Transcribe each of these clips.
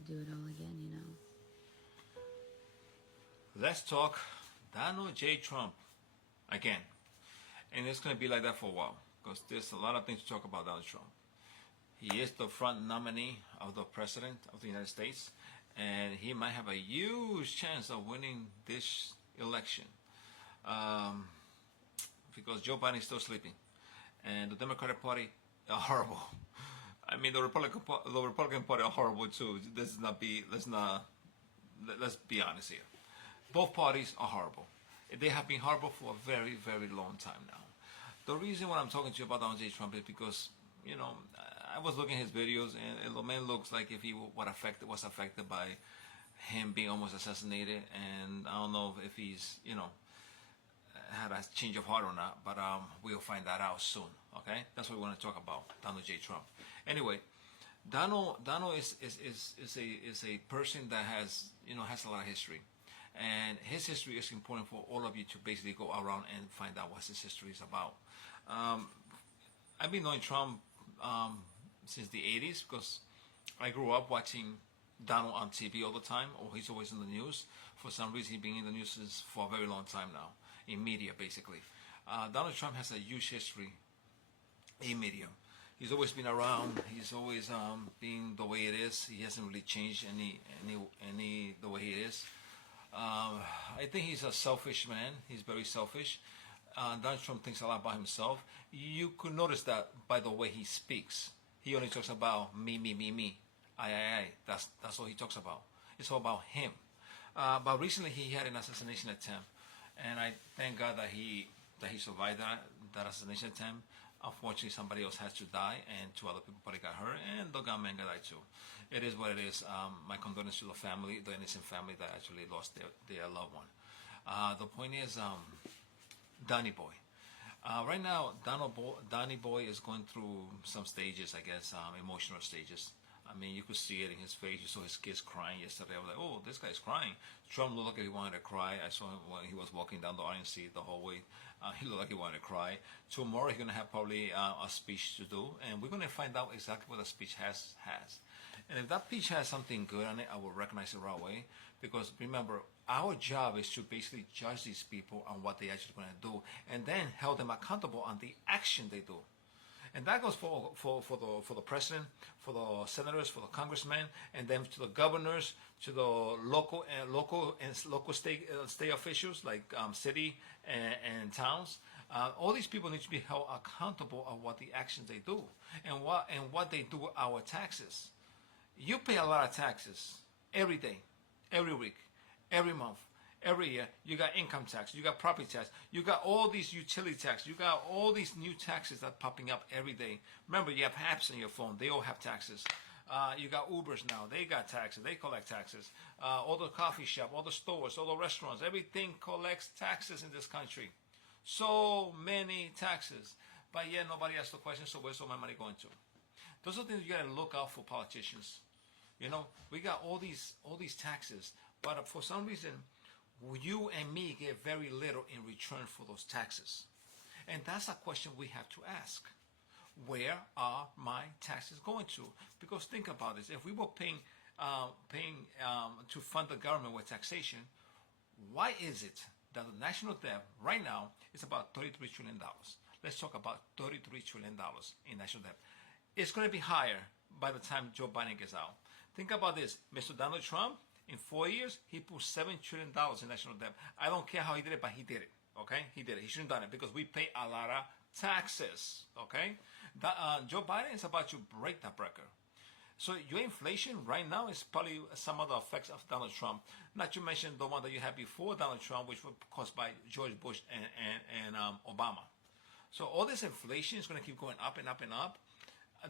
would do it all again, you know. Let's talk Donald J. Trump again. And it's going to be like that for a while because there's a lot of things to talk about Donald Trump. He is the front nominee of the president of the United States, and he might have a huge chance of winning this election because Joe Biden is still sleeping, and the Democratic Party are horrible. I mean, the Republican Party are horrible too. Let's be honest here. Both parties are horrible. They have been horrible for a very, very long time now. The reason why I'm talking to you about Donald J. Trump is because, you know, I was looking at his videos, and the man looks like if he was affected by him being almost assassinated, and I don't know if he's, you know, had a change of heart or not, but we'll find that out soon. Okay, that's what we want to talk about, Donald J. Trump. Anyway, Donald is a person that has a lot of history, and his history is important for all of you to basically go around and find out what his history is about. I've been knowing Trump since the 80s because I grew up watching Donald on TV all the time, or he's always in the news. For some reason, he's been in the news for a very long time now, in media basically. Donald Trump has a huge history in media. He's always been around. He's always been the way it is. He hasn't really changed any the way he is. I think he's a selfish man. He's very selfish. Donald Trump thinks a lot about himself. You could notice that by the way he speaks. He only talks about me, me, me, me. I. That's all he talks about. It's all about him. But recently he had an assassination attempt, and I thank God that he survived that assassination attempt. Unfortunately, somebody else has to die, and 2 other people probably got hurt, and the gunman got died too. It is what it is. My condolences to the family, the innocent family that actually lost their loved one. The point is, Donny Boy. Right now, Donny Boy is going through some stages, I guess, emotional stages. I mean, you could see it in his face. You saw his kids crying yesterday. I was like, oh, this guy's crying. Trump looked like he wanted to cry. I saw him when he was walking down the RNC the whole way. He looked like he wanted to cry. Tomorrow he's going to have probably a speech to do, and we're going to find out exactly what the speech has. And if that speech has something good on it, I will recognize it right away. Because remember, our job is to basically judge these people on what they actually going to do, and then hold them accountable on the action they do. And that goes for the president, for the senators, for the congressmen, and then to the governors, to the local state officials like city and towns. All these people need to be held accountable of what the actions they do and what they do with our taxes. You pay a lot of taxes every day, every week, every month. Every year, you got income tax, you got property tax, you got all these utility tax, you got all these new taxes that are popping up every day. Remember, you have apps on your phone, they all have taxes. You got Ubers now, they got taxes, they collect taxes. All the coffee shop, all the stores, all the restaurants, everything collects taxes in this country. So many taxes. But yet nobody asks the question, so where's all my money going to? Those are things you got to look out for politicians. You know, we got all these taxes, but for some reason, you and me get very little in return for those taxes. And that's a question we have to ask. Where are my taxes going to? Because think about this. If we were paying to fund the government with taxation, why is it that the national debt right now is about $33 trillion? Let's talk about $33 trillion in national debt. It's going to be higher by the time Joe Biden gets out. Think about this. Mr. Donald Trump, in 4 years, he put $7 trillion in national debt. I don't care how he did it, but he did it. Okay? He did it. He shouldn't have done it because we pay a lot of taxes. Okay? Joe Biden is about to break that record. So your inflation right now is probably some of the effects of Donald Trump. Not to mention the one that you had before Donald Trump, which was caused by George Bush and Obama. So all this inflation is going to keep going up and up and up,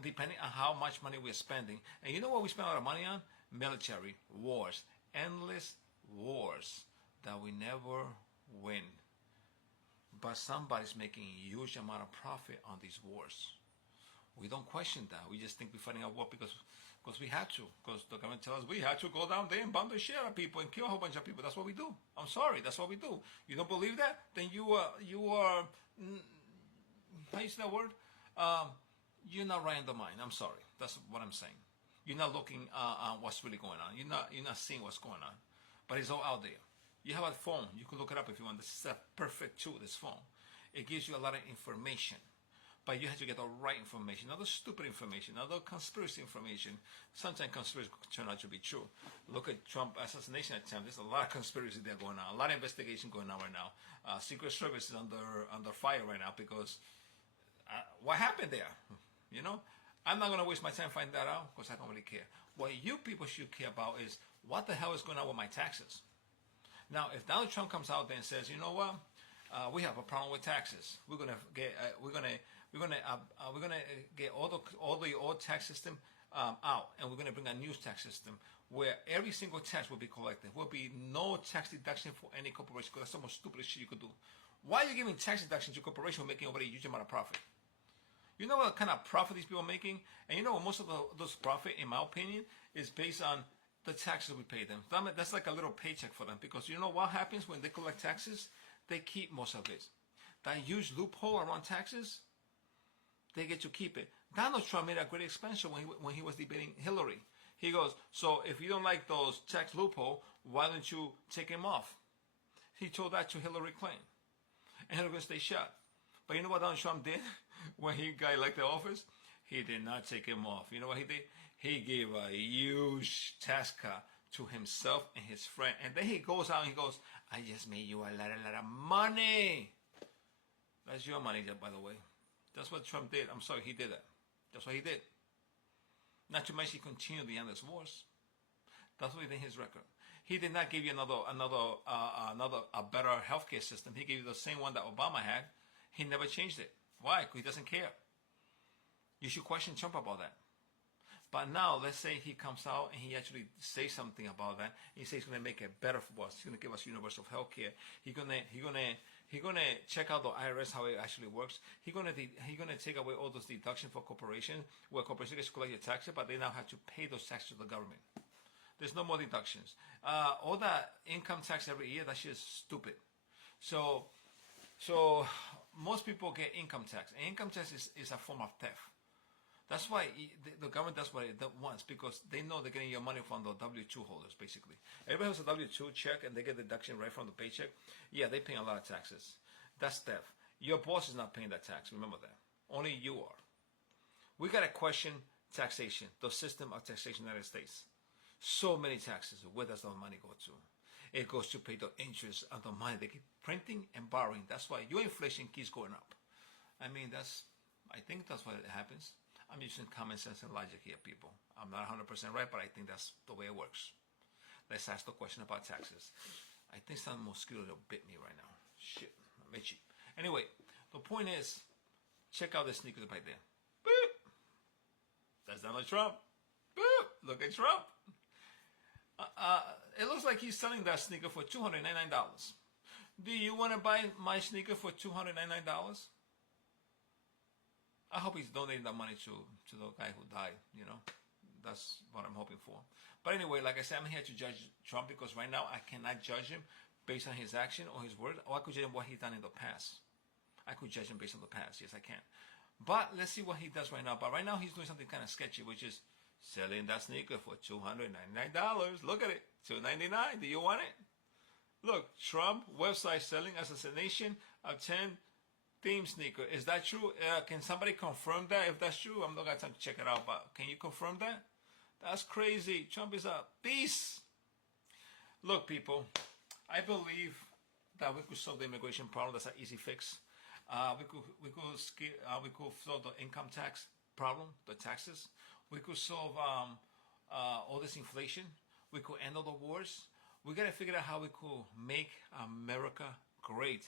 depending on how much money we're spending. And you know what we spend a lot of money on? Military, wars, endless wars that we never win. But somebody's making a huge amount of profit on these wars. We don't question that. We just think we're fighting a war because we had to. Because the government tells us we had to go down there and bomb the shit out of people and kill a whole bunch of people. That's what we do. I'm sorry. That's what we do. You don't believe that? Then you are how you say that word? You're not right in the mind. I'm sorry. That's what I'm saying. You're not looking what's really going on. You're not seeing what's going on, but it's all out there. You have a phone. You can look it up if you want. This is a perfect tool. This phone, it gives you a lot of information, but you have to get the right information, not the stupid information, not the conspiracy information. Sometimes conspiracy turn out to be true. Look at Trump assassination attempt. There's a lot of conspiracy there going on. A lot of investigation going on right now. Secret Service is under fire right now because what happened there? You know, I'm not gonna waste my time finding that out because I don't really care. What you people should care about is what the hell is going on with my taxes. Now, if Donald Trump comes out there and says, you know what, we have a problem with taxes. We're gonna get all the old tax system out, and we're gonna bring a new tax system where every single tax will be collected. Will be no tax deduction for any corporation because that's the most stupidest shit you could do. Why are you giving tax deduction to a corporation who making over a huge amount of profit? You know what kind of profit these people are making? And you know what most of those profit, in my opinion, is based on the taxes we pay them. That's like a little paycheck for them because you know what happens when they collect taxes? They keep most of it. That huge loophole around taxes, they get to keep it. Donald Trump made a great expansion when he was debating Hillary. He goes, so if you don't like those tax loophole, why don't you take him off? He told that to Hillary Clinton. And Hillary Clinton stayed shut. But you know what Donald Trump did when he got elected office? He did not take him off. You know what he did? He gave a huge tax cut to himself and his friend. And then he goes out and he goes, I just made you a lot of money. That's your money, by the way. That's what Trump did. I'm sorry, he did that. That's what he did. Not to mention he continued the endless wars. That's what he did in his record. He did not give you a better healthcare system. He gave you the same one that Obama had. He never changed it. Why? Because he doesn't care. You should question Trump about that. But now, let's say he comes out and he actually says something about that. He says he's going to make it better for us. He's going to give us universal health care. He's going to check out the IRS, how it actually works. He's going to take away all those deductions for corporations, where corporations get to collect your taxes, but they now have to pay those taxes to the government. There's no more deductions. All that income tax every year, that shit is stupid. So most people get income tax. And income tax is a form of theft. That's why the government does what it wants, because they know they're getting your money from the W-2 holders, basically. Everybody has a W-2 check and they get deduction right from the paycheck. Yeah, they're paying a lot of taxes. That's theft. Your boss is not paying that tax. Remember that. Only you are. We got to question taxation, the system of taxation in the United States. So many taxes. Where does the money go to? It goes to pay the interest of the money they keep printing and borrowing. That's why your inflation keeps going up. I think that's why it happens. I'm using common sense and logic here, people. I'm not 100% right, but I think that's the way it works. Let's ask the question about taxes. I think some mosquito will bit me right now. Shit, I'm itchy. Anyway, the point is, check out the sneakers right there. Boop. That's Donald Trump. Boop. Look at Trump. It looks like he's selling that sneaker for $299. Do you want to buy my sneaker for $299? I hope he's donating that money to the guy who died, you know. That's what I'm hoping for. But anyway, like I said, I'm here to judge Trump because right now I cannot judge him based on his action or his word, or I could judge him what he's done in the past. I could judge him based on the past. Yes, I can. But let's see what he does right now. But right now he's doing something kind of sketchy, which is selling that sneaker for $299. Look at it. $299. Do you want it? Look, Trump website selling assassination of 10 theme sneaker. Is that true? Can somebody confirm that? If that's true, I'm not going to time to check it out, but can you confirm that? That's crazy. Trump is a beast. Look, people, I believe that we could solve the immigration problem. That's an easy fix. We could solve the income tax problem, the taxes. We could solve all this inflation. We could end all the wars. We got to figure out how we could make America great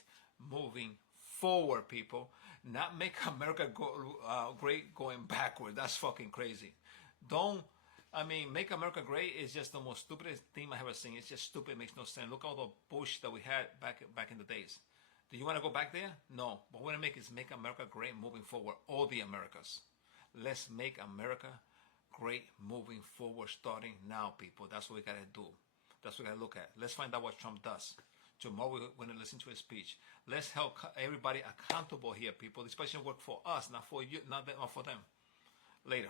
moving forward, people. Not make America great going backward. That's fucking crazy. Make America great is just the most stupidest thing I ever seen. It's just stupid. It makes no sense. Look at all the bullshit that we had back in the days. Do you want to go back there? No. What we want to make is make America great moving forward. All the Americas. Let's make America great moving forward, starting now, people. That's what we got to do. That's what we got to look at. Let's find out what Trump does. Tomorrow we're going to listen to his speech. Let's help everybody accountable here, people. This question work for us, not for you, not for them. Later.